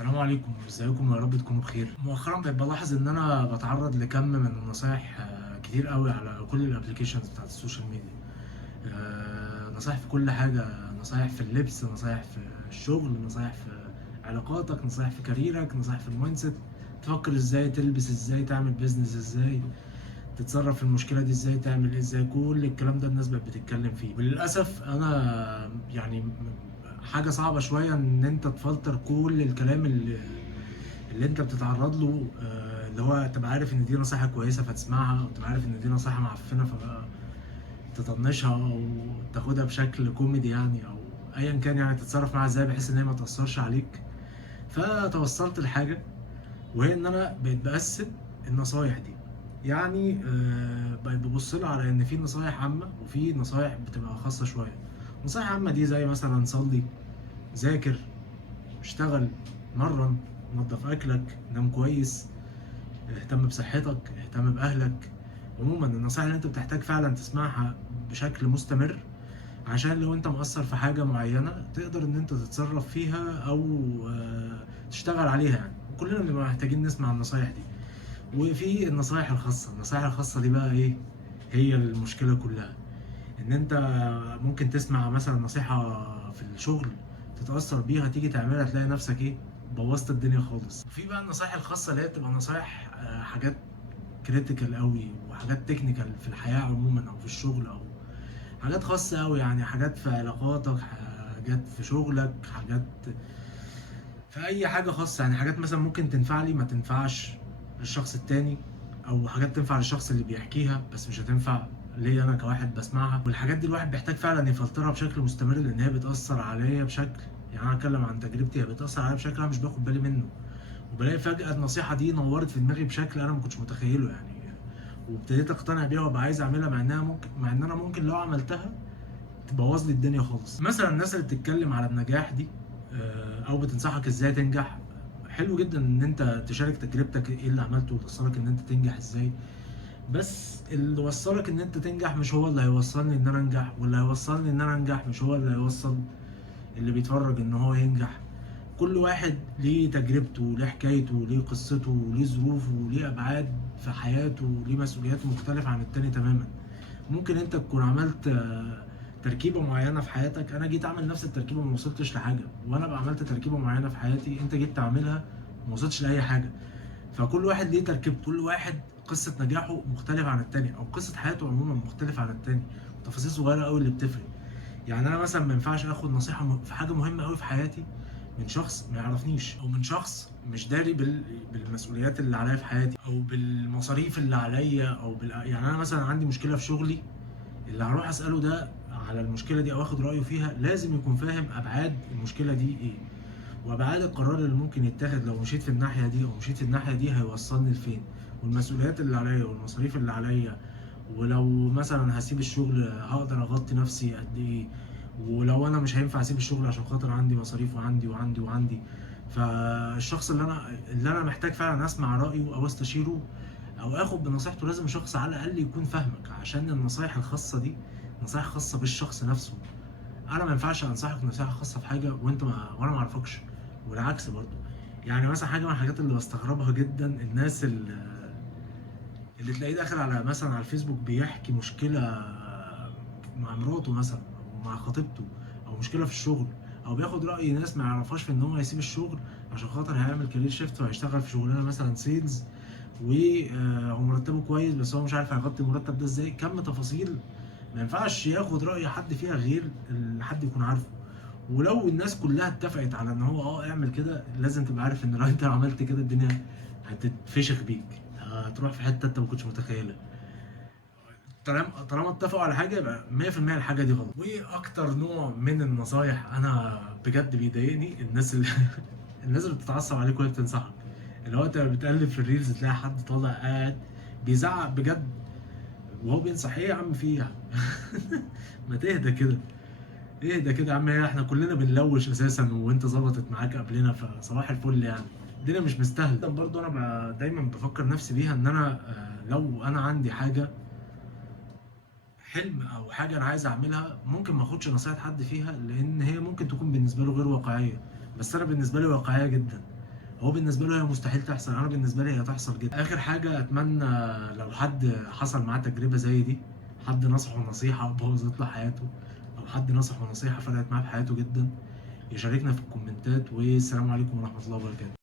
السلام عليكم، ازيكم؟ يا رب تكونوا بخير. مؤخرا بقيت بلاحظ ان انا بتعرض لكم من النصايح كتير قوي على كل الابلكيشنز بتاعت السوشيال ميديا. نصايح في كل حاجه، نصايح في اللبس، نصايح في الشغل، نصايح في علاقاتك، نصايح في كاريرك، نصايح في المايند سيت. تفكر ازاي، تلبس ازاي، تعمل بيزنس ازاي، تتصرف في المشكله دي ازاي، تعمل ايه ازاي. كل الكلام ده الناس بقت بتتكلم فيه، وللاسف انا يعني حاجه صعبه شويه ان انت تفلتر كل الكلام اللي انت بتتعرض له. اللي هو تبقى عارف ان دي نصيحه كويسه فتسمعها، وتبقى عارف ان دي نصيحه معفنه فتطنشها او تاخدها بشكل كوميدي يعني، او ايا كان يعني تتصرف معاها ازاي بحيث ان هي ما تاثرش عليك. فتوصلت لحاجه، وهي ان انا بقيت بقسم النصايح دي. يعني بقيت ببص لها على ان في نصايح عامه وفي نصايح بتبقى خاصه شويه. نصايح عامه دي زي مثلا صلي، ذاكر، اشتغل، مرن، نظف اكلك، نام كويس، اهتم بصحتك، اهتم باهلك. عموما النصائح اللي انت بتحتاج فعلا تسمعها بشكل مستمر، عشان لو انت مقصر في حاجة معينة تقدر ان انت تتصرف فيها او تشتغل عليها يعني. وكلنا بنبقى محتاجين نسمع النصايح دي. وفي النصايح الخاصة، النصايح الخاصة دي بقى ايه؟ هي المشكلة كلها. ان انت ممكن تسمع مثلا نصيحة في الشغل، تتأثر بيها، تيجي تعملها تلاقي نفسك ايه؟ بوظت الدنيا خالص. وفي بقى النصايح الخاصة اللي هي بتبقى نصايح حاجات كريتيكال قوي، وحاجات تكنيكال في الحياة عموما او في الشغل، او حاجات خاصة قوي يعني، حاجات في علاقاتك، حاجات في شغلك، حاجات في اي حاجة خاصة يعني. حاجات مثلا ممكن تنفع لي ما تنفعش للشخص التاني، او حاجات تنفع للشخص اللي بيحكيها بس مش هتنفع ليا انا كواحد بسمعها. والحاجات دي الواحد بيحتاج فعلا يفلترها بشكل مستمر، لان هي بتأثر عليا بشكل، يعني انا اتكلم عن تجربتي، هي بتأثر عليا بشكل انا مش باخد بالي منه. وبلاقي فجأة النصيحة دي نورت في دماغي بشكل انا ما كنتش متخيله يعني. وابتديت اقتنع بيها وابقى عايز اعملها، مع ان انا ممكن لو عملتها تبوظ لي الدنيا خالص. مثلا الناس اللي بتتكلم على النجاح دي، او بتنصحك ازاي تنجح، حلو جدا ان انت تشارك تجربتك، ايه اللي عملته وتوصلك ان انت تنجح ازاي. بس اللي وصلك ان انت تنجح مش هو اللي هيوصلني ان انا انجح، واللي هيوصلني ان انا انجح مش هو اللي هيوصل اللي بيتفرج ان هو ينجح. كل واحد ليه تجربته، ليه حكايته، ليه قصته، ليه ظروفه، ليه ابعاد في حياته، ليه مسؤولياته مختلفة عن التاني تماما. ممكن انت تكون عملت تركيبه معينه في حياتك، انا جيت اعمل نفس التركيبه وما وصلتش لحاجه، وانا بقى عملت تركيبه معينه في حياتي انت جيت تعملها وما وصلتش لاي حاجه. فكل واحد ليه تركيبته، كل واحد قصه نجاحه مختلفه عن التاني، او قصه حياته عموما مختلفه عن التاني. تفاصيل صغيره قوي اللي بتفرق. يعني انا مثلا ما ينفعش اخد نصيحه في حاجه مهمه قوي في حياتي من شخص ما يعرفنيش، او من شخص مش داري بالمسؤوليات اللي عليا في حياتي، او بالمصاريف اللي عليا، يعني انا مثلا عندي مشكله في شغلي، اللي هروح اساله ده على المشكله دي او اخد رايه فيها لازم يكون فاهم ابعاد المشكله دي ايه، وابعاد القرار اللي ممكن يتاخد لو مشيت في الناحيه دي او مشيت في الناحيه دي هيوصلني لفين، والمسؤوليات اللي عليا والمصاريف اللي عليا. ولو مثلا هسيب الشغل هقدر اغطي نفسي قد ايه، ولو انا مش هينفع اسيب الشغل عشان خاطر عندي مصاريف وعندي. فالشخص اللي انا محتاج فعلا اسمع رايه او استشيره او اخد بنصيحته لازم شخص على الاقل يكون فاهمك، عشان النصايح الخاصه دي نصايح خاصه بالشخص نفسه. انا ما ينفعش انصحك نصيحه خاصه في حاجه وانا ما اعرفكش، والعكس برضه. يعني مثلا حاجه من الحاجات اللي بستغربها جدا، الناس اللي تلاقيه داخل على مثلا على الفيسبوك بيحكي مشكله مع مراته مثلا، او مع خطيبته، او مشكله في الشغل، او بياخد راي ناس ما يعرفهاش في ان هو يسيب الشغل عشان خاطر هيعمل كارير شيفت وهيشتغل في شغلانه مثلا سيلز، وهو مرتبه كويس بس هو مش عارف هيغطي المرتب ده ازاي. كم تفاصيل ما ينفعش ياخد رأي حد فيها غير اللي حد يكون عارفه. ولو الناس كلها اتفقت على ان هو اعمل كده، لازم تبقى عارف ان لو انت عملت كده الدنيا هتتفشخ بيك، هتروح في حته انت ما كنتش متخيلها. طالما اتفقوا على حاجه يبقى 100% الحاجه دي غلط. واكتر نوع من النصايح انا بجد بيضايقني، الناس اللي الناس اللي بتتعصب عليك وهي بتنصحك. اللي هو انت بتقلب في الريلز تلاقي حد طالع قاعد بيزعق بجد وهو بينصح. ايه يا عم في ايه؟ ما تهدى كده، اهدى كده يا عم. احنا كلنا بنلوش اساسا وانت ظبطت معاك قبلنا، فصباح الفل يعني. الدنيا مش مستاهله. برضه انا دايما بفكر نفسي بيها ان انا لو انا عندي حاجه، حلم او حاجه انا عايز اعملها، ممكن ما اخدش نصيحه حد فيها، لان هي ممكن تكون بالنسبه له غير واقعيه، بس انا بالنسبه لي واقعيه جدا. هو بالنسبه له هي مستحيل تحصل، انا بالنسبه لي هي تحصل جدا. اخر حاجه، اتمنى لو حد حصل معاه تجربه زي دي، حد نصحه نصيحه بوظت له حياته، او حد نصحه نصيحه فرقت معاه في حياته جدا، يشاركنا في الكومنتات. والسلام عليكم ورحمه الله وبركاته.